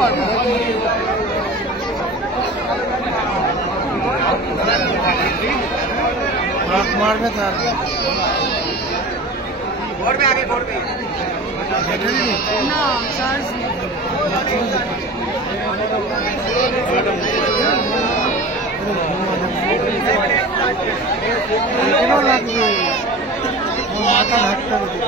করবো। মারবে তার আগে করবে না চার্জ মাথা ঢাকতে হবে।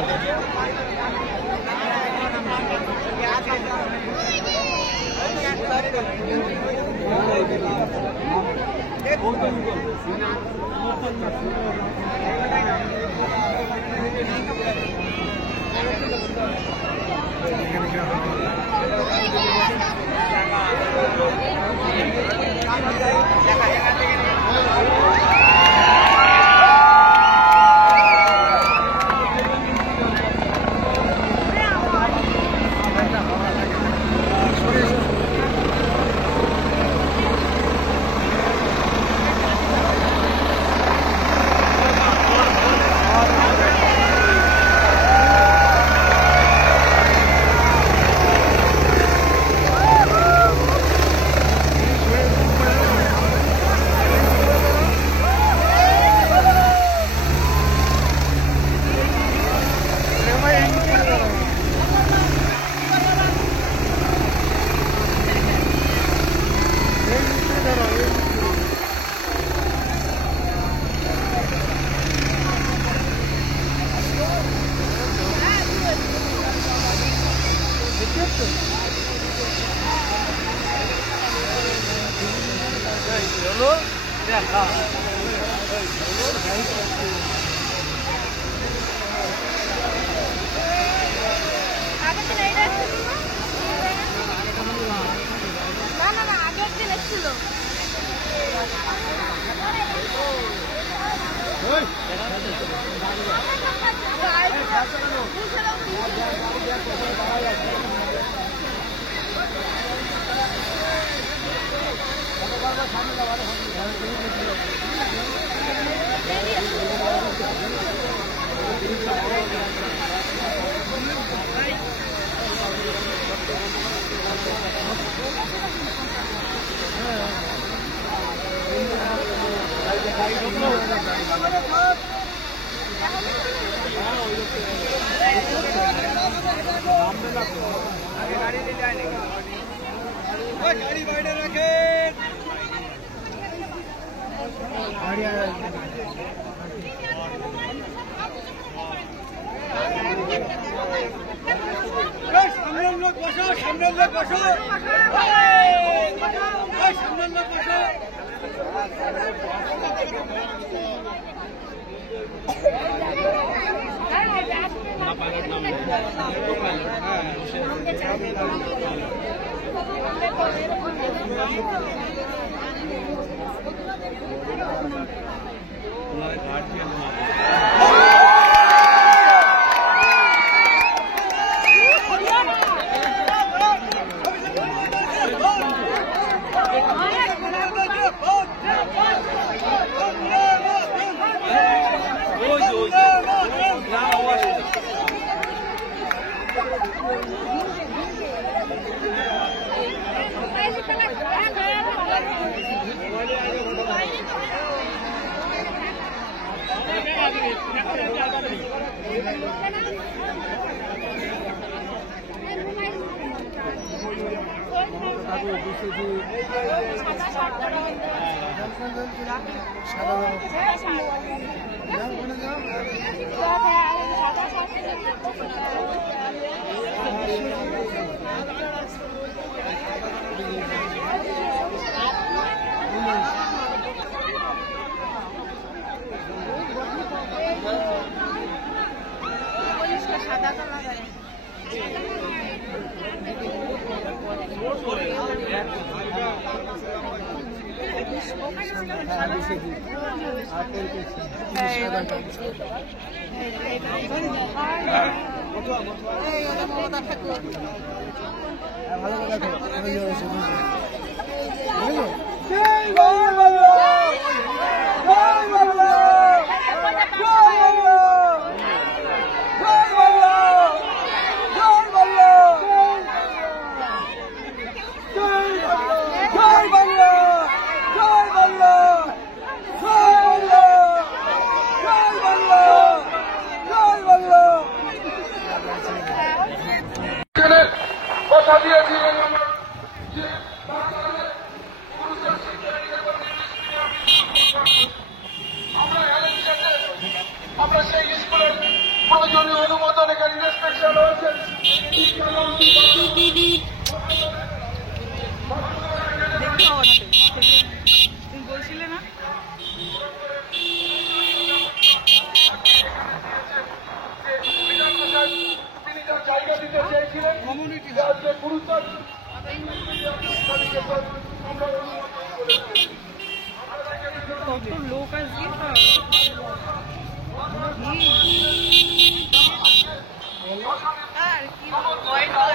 অনুমোদন এখানে ইন্সপেকশন হয়েছে। বলছিলে না তিনি তার জায়গা দিতে চেয়েছিলেন আজকে গুরুত্ব কত লোক আজকে আর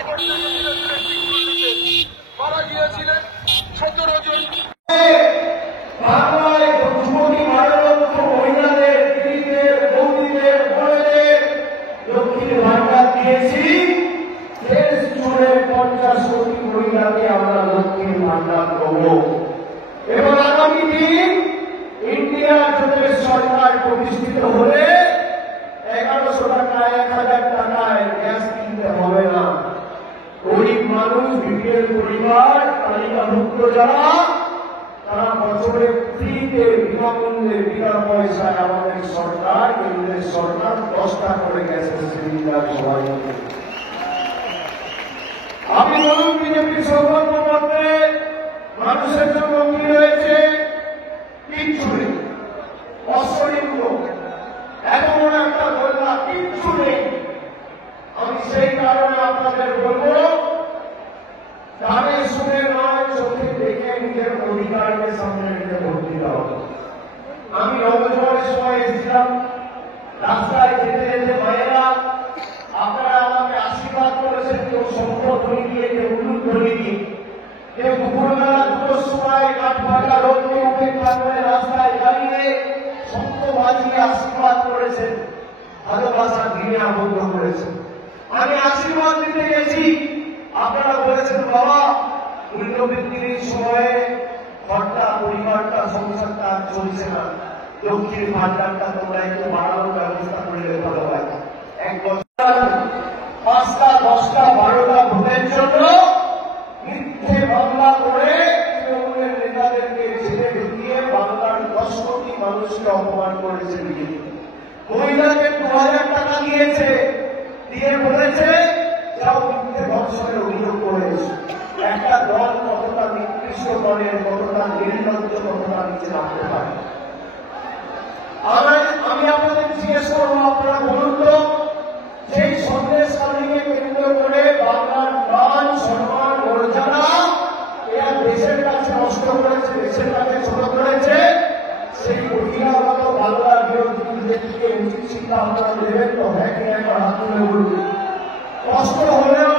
কি মারা গিয়েছিলেন 17 জন। বাংলায় যুবতী মানলক্ষ মহিলাদের দিদিদের বৌদিদের বোনেদের লক্ষ্মীর ভান্ডার দিয়েছি। দেশ জুড়ে 50 কোটি মহিলাকে আমরা লক্ষ্মীর ভান্ডার দেবো এবং আগামী দিন ইন্ডিয়া জোটের সরকার প্রতিষ্ঠিত হলে 1100 টাকা 1000 টাকায় গ্যাস কিনতে হবে না। গরিব মানুষ, বিপিএল পরিবার, তালিকাভুক্ত যারা, তারা বছরে ফ্রিতে বিনামূল্যে বিনা পয়সায় আমাদের সরকার, কেন্দ্রের সরকার 10টা করে গ্যাসের সিলিন্ডার সবাই। আপনি বলুন বিজেপির সংকল্প পত্রে মানুষের জন্য কি রয়েছে? কিচ্ছু নেই, অশ্বলিঙ্গ এত বড় একটা বললা কিচ্ছু নেই। আমি সেই কারণে আপনাদের বলবো, কানে শুনে নয় চোখে দেখে নিজের অধিকারকে সামনে রেখে ভোট দিতে হবে। আমি নবজোয়ারের সময় এসেছিলাম, রাস্তায় যেতে যেতে ভাইয়েরা আপনারা আমাকে আশীর্বাদ করেছেন, কেউ শঙ্খধ্বনি দিয়ে, কেউ উলুধ্বনি দিয়ে, কেউ দুপুরবেলা 2টোর সময় কাঠফাটা রোদে উপেক্ষা করে রাস্তায় দাঁড়িয়ে শঙ্খ বাজিয়ে আশীর্বাদ করেছেন, ভালোবাসার দিনে আবদ্ধ করেছেন। আমি আশীর্বাদ দিতে গেছি, আপনারা বলেছেন বাবা মূল্যবৃদ্ধির সময়ে ঘরটা পরিবারটা সংসারটা চলছে না, লক্ষ্মীর ভান্ডারটা তোমরা একটু বাড়ানোর ব্যবস্থা করলে ভালো হয়। 1 বছর 5টা 10টা 12টা ভোটের জন্য মিথ্যে মামলা করে তৃণমূলের নেতাদেরকে জেলে ঢুকিয়ে বাংলার 10 কোটি মানুষকে অপমান করেছে বিজেপি। মহিলাকে 2000 টাকা দিয়েছে, দিয়ে বলেছে যাও মিথ্যে ধর্ষণের অভিযোগ করেছে। একটা দল কতটা নিকৃষ্ট দলের, কতটা নির্লজ্জ, কতটা নিচে নামতে পারে। আমি আপনাদের জিজ্ঞেস করবো, আপনারা বলুন তো, সেই সন্দেশখালীকে কেন্দ্র করে বাংলার মান সম্মান মর্যাদা এরা দেশের কাছে নষ্ট করেছে, দেশের কাছে ছোট করেছে, সেই বহিরাগত বাংলার বিরোধী বিজেপিকে উচিত শিক্ষা আপনারা দেবেন তো? হ্যাঁ কি একবার হাত তুলে বলুন। কষ্ট হলেও